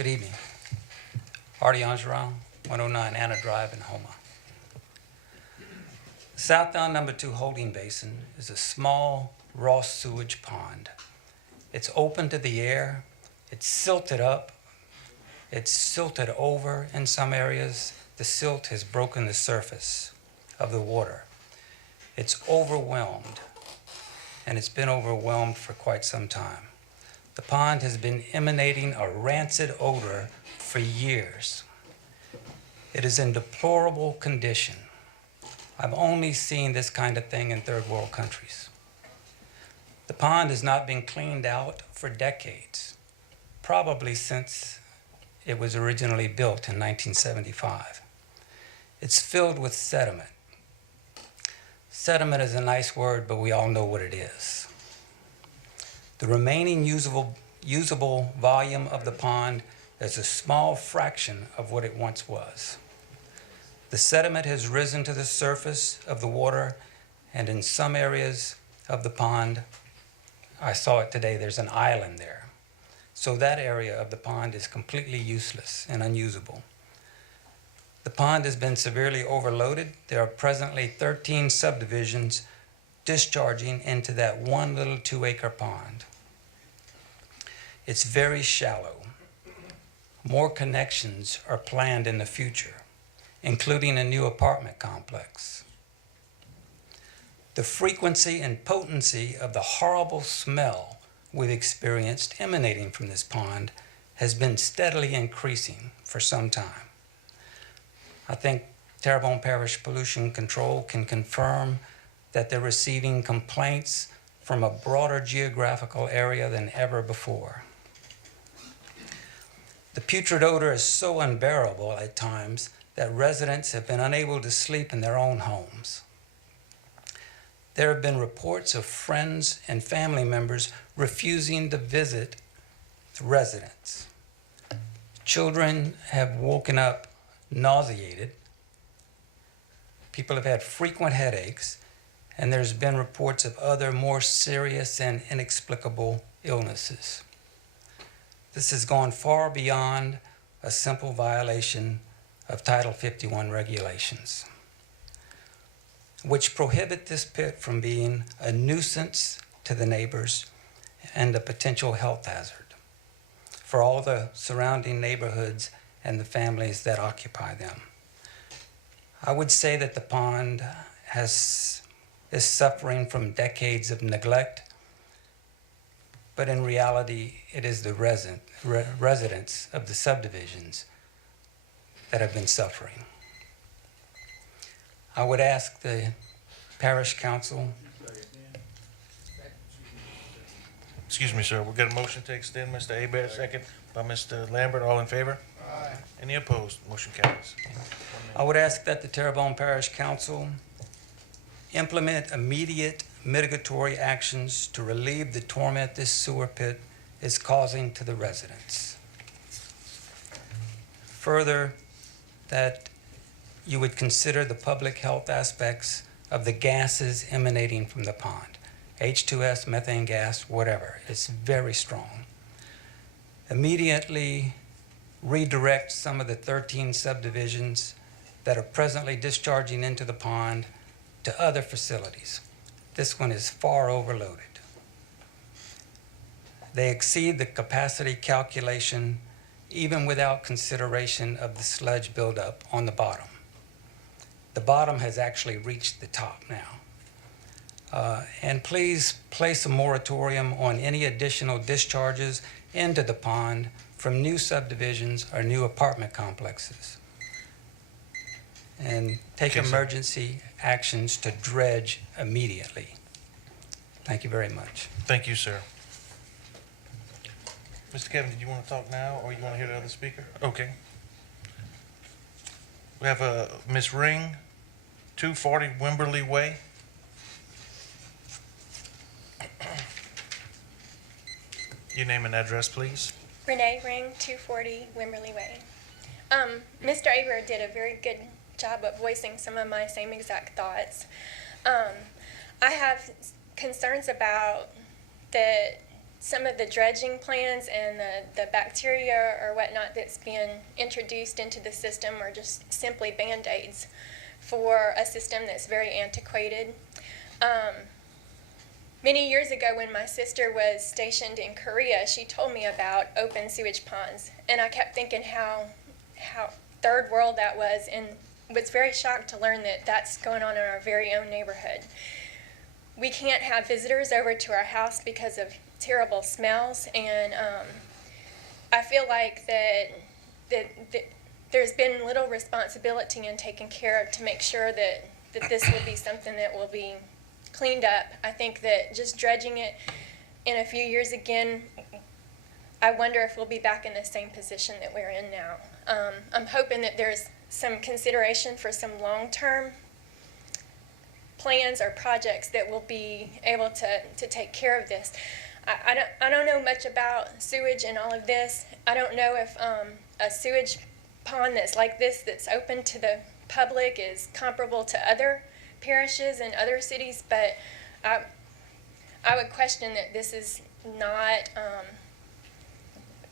Good evening. Artie Angeron, 109 Anna Drive in Houma. Southbound number 2 holding basin is a small raw sewage pond. It's open to the air, it's silted up, it's silted over in some areas. The silt has broken the surface of the water. It's overwhelmed, and it's been overwhelmed for quite some time. The pond has been emanating a rancid odor for years. It is in deplorable condition. I've only seen this kind of thing in third world countries. The pond has not been cleaned out for decades, probably since it was originally built in 1975. It's filled with sediment. Sediment is a nice word, but we all know what it is. The remaining usable volume of the pond is a small fraction of what it once was. The sediment has risen to the surface of the water, and in some areas of the pond, I saw it today, there's an island there. So that area of the pond is completely useless and unusable. The pond has been severely overloaded. There are presently 13 subdivisions discharging into that one little 2-acre pond. It's very shallow. More connections are planned in the future, including a new apartment complex. The frequency and potency of the horrible smell we've experienced emanating from this pond has been steadily increasing for some time. I think Terrebonne Parish Pollution Control can confirm that they're receiving complaints from a broader geographical area than ever before. The putrid odor is so unbearable at times that residents have been unable to sleep in their own homes. There have been reports of friends and family members refusing to visit residents. Children have woken up nauseated. People have had frequent headaches, and there's been reports of other more serious and inexplicable illnesses. This has gone far beyond a simple violation of Title 51 regulations, which prohibit this pit from being a nuisance to the neighbors and a potential health hazard for all the surrounding neighborhoods and the families that occupy them. I would say that the pond is suffering from decades of neglect, but in reality, it is the residents of the subdivisions that have been suffering. I would ask the parish council. Excuse me, sir. We'll get a motion to extend. Mr. Abed, second by Mr. Lambert. All in favor? Aye. Any opposed? Motion carries. I would ask that the Terrebonne Parish Council implement immediate mitigatory actions to relieve the torment this sewer pit is causing to the residents. Further, that you would consider the public health aspects of the gases emanating from the pond. H2S, methane gas, whatever. It's very strong. Immediately redirect some of the 13 subdivisions that are presently discharging into the pond to other facilities. This one is far overloaded. They exceed the capacity calculation even without consideration of the sludge buildup on the bottom. The bottom has actually reached the top now. And please place a moratorium on any additional discharges into the pond from new subdivisions or new apartment complexes. And take emergency actions to dredge immediately. Thank you very much. Thank you, sir. Mr. Kevin, did you want to talk now, or you want to hear the other speaker? Okay. We have Ms. Ring, 240 Wimberley Way. Your name and address, please. Renee Ring, 240 Wimberley Way. Mr. Aber did a very good job of voicing some of my same exact thoughts. I have concerns about the some of the dredging plans and the bacteria or whatnot that's being introduced into the system are just simply Band-Aids for a system that's very antiquated. Many years ago when my sister was stationed in Korea, she told me about open sewage ponds, and I kept thinking how third world that was, and was very shocked to learn that that's going on in our very own neighborhood. We can't have visitors over to our house because of terrible smells, and I feel like that there's been little responsibility in taking care of to make sure that this will be something that will be cleaned up. I think that just dredging it in a few years again, I wonder if we'll be back in the same position that we're in now. I'm hoping that there's some consideration for some long-term plans or projects that will be able to take care of this. I don't know much about sewage and all of this. I don't know if a sewage pond that's like this, that's open to the public, is comparable to other parishes and other cities, but I would question that this is not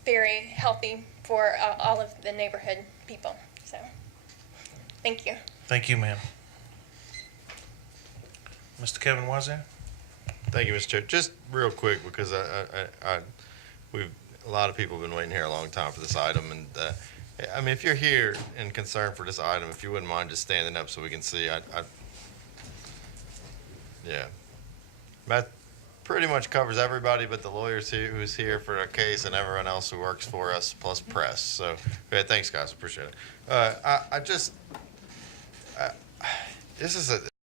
very healthy for all of the neighborhood people. So, thank you. Thank you, ma'am. Mr. Kevin Wazan? Thank you, Mr. Chair. Just real quick, because a lot of people have been waiting here a long time for this item, and I mean, if you're here and concerned for this item, if you wouldn't mind just standing up so we can see, yeah. That pretty much covers everybody but the lawyers here, who's here for a case, and everyone else who works for us, plus press. So, yeah, thanks, guys. Appreciate it. This is